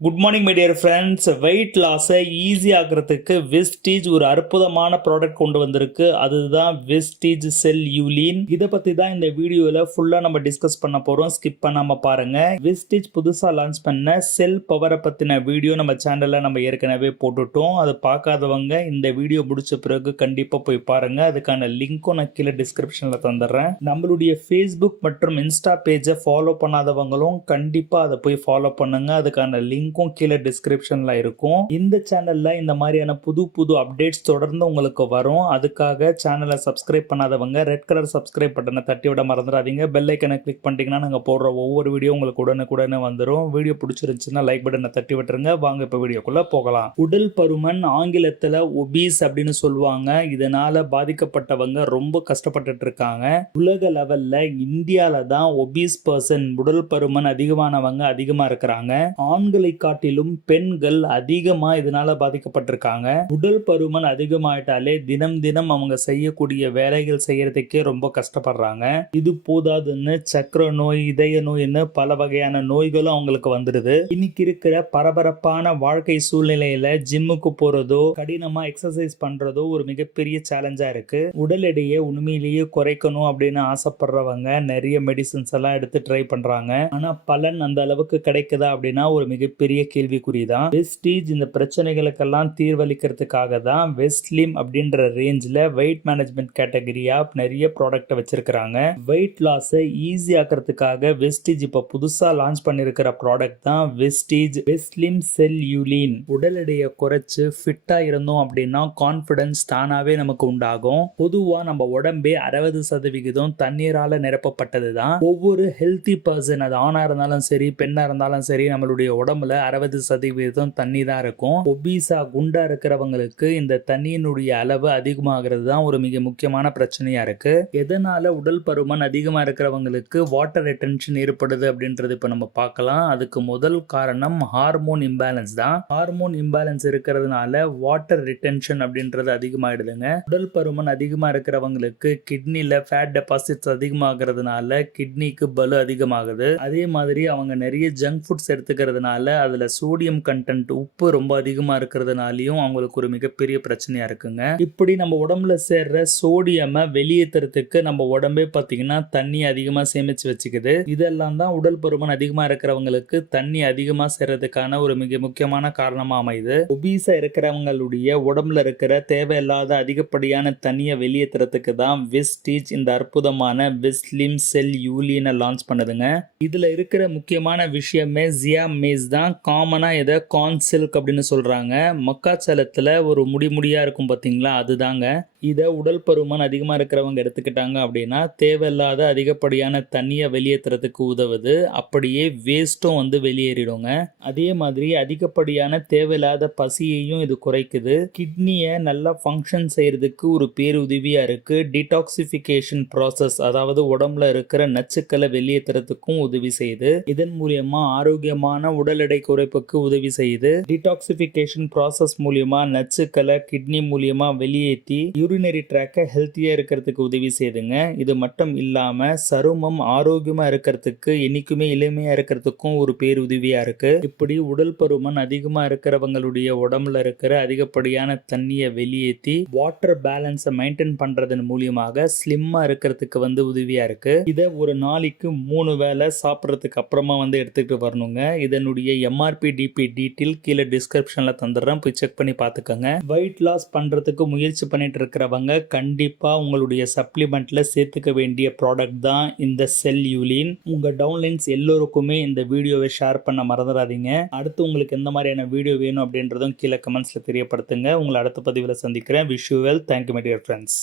Good morning my dear friends. Weight லாஸை easy ஆக்கிறதுக்கு Vestige ஒரு அற்புதமான ப்ராடக்ட் கொண்டு வந்திருக்கு. அதுதான் வெஸ்டீஜ் செல் யூலின். இதை பற்றி தான் இந்த வீடியோவில் ஃபுல்லாக நம்ம டிஸ்கஸ் பண்ண போகிறோம். ஸ்கிப் பண்ணாமல் பாருங்க. வெஸ்டீஜ் புதுசாக லான்ச் பண்ண செல் பவரை பற்றின வீடியோ நம்ம சேனலில் நம்ம ஏற்கனவே போட்டுட்டோம். அதை பார்க்காதவங்க இந்த வீடியோ முடிச்ச பிறகு கண்டிப்பாக போய் பாருங்க. அதுக்கான லிங்க்கும் நான் கீழே டிஸ்கிரிப்ஷனில் தந்துடுறேன். நம்மளுடைய ஃபேஸ்புக் மற்றும் இன்ஸ்டா பேஜை ஃபாலோ பண்ணாதவங்களும் கண்டிப்பாக அதை போய் ஃபாலோ பண்ணுங்க. அதுக்கான லிங்க்கும் கீழே டிஸ்கிரிப்ஷன்ல இருக்கும். இந்த சேனல்ல இந்த மாதிரியான புது அப்டேட்ஸ் தொடர்ந்து உங்களுக்கு வரும். அதுக்காக சேனலை சப்ஸ்கிரைப் பண்ணாதவங்க ரெட் கலர் சப்ஸ்கிரைப் பட்டனை தட்டி விட மறந்துடாதீங்க. பெல் ஐக்கனை கிளிக் பண்ணிட்டீங்கன்னா நாங்க போடுற ஒவ்வொரு வீடியோ உங்களுக்கு உடனுக்குடனே வந்துடும். வீடியோ பிடிச்சிருந்துச்சுன்னா லைக் பட்டனை தட்டி விட்டுருங்க. வாங்க இப்ப வீடியோக்குள்ள போகலாம். உடல் பருமன் ஆங்கிலத்துல ஒபீஸ் அப்படின்னு சொல்லுவாங்க. இதனால பாதிக்கப்பட்டவங்க ரொம்ப கஷ்டப்பட்டுட்டு இருக்காங்க. உலக லெவல்ல இந்தியால தான் ஒபீஸ் பர்சன் உடல் பருமன் அதிகமானவங்க அதிகமா இருக்கிறாங்க. ஆண்களை காட்டிலும் பெண்கள் அதிகமா இதனால பாதிக்கப்பட்டிருக்காங்க. உடல் பருமன் அதிகமாயிட்டாலே தினம் தினம் அவங்க செய்யக்கூடிய வேலைகள் செய்யறதுக்கே ரொம்ப கஷ்டப்படுறாங்க. இது போதாதுன்னு சக்கர நோய், இதய நோய்னு பல வகையான நோய்களும் அவங்களுக்கு வந்துடுது. இன்னைக்கு இருக்கிற பரபரப்பான வாழ்க்கை சூழ்நிலையில ஜிம்முக்கு போறதோ கடினமா எக்ஸசைஸ் பண்றதோ ஒரு மிகப்பெரிய சேலஞ்சா இருக்கு. உடல் எடையை உண்மையிலேயே குறைக்கணும் அப்படின்னு ஆசைப்படுறவங்க நிறைய மெடிசின்ஸ் எல்லாம் எடுத்து ட்ரை பண்றாங்க. ஆனா பலன் அந்த அளவுக்கு கிடைக்குதா அப்படின்னா ஒரு மிகப்பெரிய கேள்விக்குறிதான். வெஸ்டீஜ் இந்த பிரச்சனைகளுக்கெல்லாம் தீர்வளிக்கிறதுக்காக தான் வெஸ்ட்லிம் அப்படின்ற ரேஞ்சில் வெயிட் மேனேஜ்மெண்ட் கேட்டகரியா நிறைய ப்ராடக்ட் வச்சிருக்காங்க. வெயிட் லாஸை ஈஸி ஆக்கிறதுக்காக வெஸ்டீஜ் இப்ப புதுசா லான்ச் பண்ணிருக்கிற ப்ராடக்ட் தான் வெஸ்டீஜ் வெஸ்ட்லிம் செல் யூலின். உடல் எடையை குறைச்சு ஃபிட்டா இருந்தோம் அப்படின்னா கான்பிடன்ஸ் தானாவே நமக்கு உண்டாகும். பொதுவா நம்ம உடம்பே 60% தண்ணீரால நிரப்பப்பட்டதுதான். ஒவ்வொரு ஹெல்தி பர்சன், அது ஆணா இருந்தாலும் சரி பெண்ணா இருந்தாலும் சரி, நம்மளுடைய உடம்புல 60% தண்ணி தான் இருக்கும். ஒபீசா குண்டா இருக்கிறவங்களுக்கு இந்த தண்ணியினுடைய அளவு அதிகமாகிறது தான் ஒரு மிக முக்கியமான பிரச்சனையா இருக்கு. எதனால உடல் பருமன் அதிகமா இருக்கிறவங்களுக்கு வாட்டர் ரிட்டென்ஷன் ஏற்படுது அப்படின்றது இப்ப நம்ம பார்க்கலாம். அதுக்கு முதல் காரணம் ஹார்மோன் இம்பேலன்ஸ் தான். ஹார்மோன் இம்பேலன்ஸ் இருக்கிறதுனால வாட்டர் ரிட்டென்ஷன் அப்படின்றது அதிகமாயிடுதுங்க. உடல் பருமன் அதிகமா இருக்கிறவங்களுக்கு கிட்னில ஃபேட் டெபாசிட்ஸ் அதிகமாகிறதுனால கிட்னிக்கு பலு அதிகமாகுது. அதே மாதிரி அவங்க நிறைய ஜங்க் ஃபுட்ஸ் எடுத்துக்கிறதுனால அதுல சோடியம் கண்டென்ட், உப்பு ரொம்ப அதிகமா இருக்கிறதுனாலயும் அவங்களுக்கு ஒரு மிகப்பெரிய பிரச்சனையா இருக்குங்க. இப்படி நம்ம உடம்புல சேர்ற சோடியமை வெளியேற்றுறதுக்கு நம்ம உடம்பே பாத்தீங்கன்னா தண்ணி அதிகமா சேமிச்சு வச்சுக்குது. இதெல்லாம் தான் உடல் பருமன் அதிகமா இருக்கிறவங்களுக்கு தண்ணி அதிகமா சேர்றதுக்கான ஒரு மிக முக்கியமான காரணமா அமையுது. ஒபீஸா இருக்கிறவங்களுடைய உடம்புல இருக்கிற தேவையில்லாத அதிகப்படியான தண்ணியை வெளியேற்றுறதுக்கு தான் வெஸ்டீஜ் இந்த அற்புதமான வெஸ்ட்லிம் செல் யூலினை லான்ச் பண்ணுதுங்க. இதுல இருக்கிற முக்கியமான விஷயமே ஜியா மேஸ் தான். காமனா இதை கார்ன் சில்க் அப்படின்னு சொல்றாங்க. மக்காச்சலத்துல ஒரு முடியா இருக்கும் பாத்தீங்களா, அதுதாங்க. இதை உடல் பருமன் அதிகமா இருக்கிறவங்க எடுத்துக்கிட்டாங்க அப்படின்னா தேவையில்லாத அதிகப்படியான தண்ணியை வெளியேற்றுறதுக்கு உதவுது. அப்படியே வேஸ்ட்டும் வந்து வெளியேறிடுங்க. அதே மாதிரி அதிகப்படியான தேவையில்லாத பசியையும் இது குறைக்குது. கிட்னியை நல்லா ஃபங்க்ஷன் செய்யறதுக்கு ஒரு பேருதவியா இருக்கு. டிடாக்சிஃபிகேஷன் ப்ராசஸ், அதாவது உடம்புல இருக்கிற நச்சுக்களை வெளியேற்றுறதுக்கும் உதவி செய்யுது. இதன் மூலியமா ஆரோக்கியமான உடல் எடை குறைப்புக்கு உதவி செய்யுது. டிடாக்சிஃபிகேஷன் ப்ராசஸ் மூலியமா நச்சுக்களை கிட்னி மூலியமா வெளியேற்றி யூரினரி ட்ராக்கை ஹெல்த்தியா இருக்கிறதுக்கு உதவி செய்யுதுங்க. இது மட்டும் இல்லாம சருமம் ஆரோக்கியமா இருக்கிறதுக்கு, என்னைக்குமே இளமையா இருக்கிறதுக்கும் ஒரு பேருதவியா இருக்கு. இப்படி உடல் பருமன் அதிகமா இருக்கிறவங்களுடைய உடம்புல இருக்கிற அதிகப்படியான தண்ணியை வெளியேற்றி வாட்டர் பேலன்ஸை மெயின்டைன் பண்றதன் மூலியமாக ஸ்லிம்மா இருக்கிறதுக்கு வந்து உதவியா இருக்கு. இதை ஒரு நாளைக்கு 3 வேளை சாப்பிட்றதுக்கு அப்புறமா வந்து எடுத்துக்கிட்டு வரணுங்க. இதனுடைய எம்ஆர்பி டிபி டீட்டெயில் கீழே டிஸ்கிரிப்ஷன்ல தந்துடுறேன், போய் செக் பண்ணி பார்த்துக்கோங்க. வெயிட் லாஸ் பண்றதுக்கு முயற்சி பண்ணிட்டு இருக்கிறவங்க கண்டிப்பா உங்களுடைய சப்ளிமெண்ட்ல சேர்த்துக்க வேண்டிய ப்ராடக்ட் தான் இந்த செல் யூலின். உங்க டவுன்லைன்ஸ் எல்லோருக்குமே இந்த வீடியோவை ஷேர் பண்ண மறந்துடாதீங்க. அடுத்து உங்களுக்கு எந்த மாதிரியான வீடியோ வேணும் அப்படின்றதும் கீழே கமெண்ட்ஸ்ல தெரியப்படுத்துங்க. உங்களை அடுத்த பதிவில் சந்திக்கிறேன். Wish you well. Thank you my dear friends.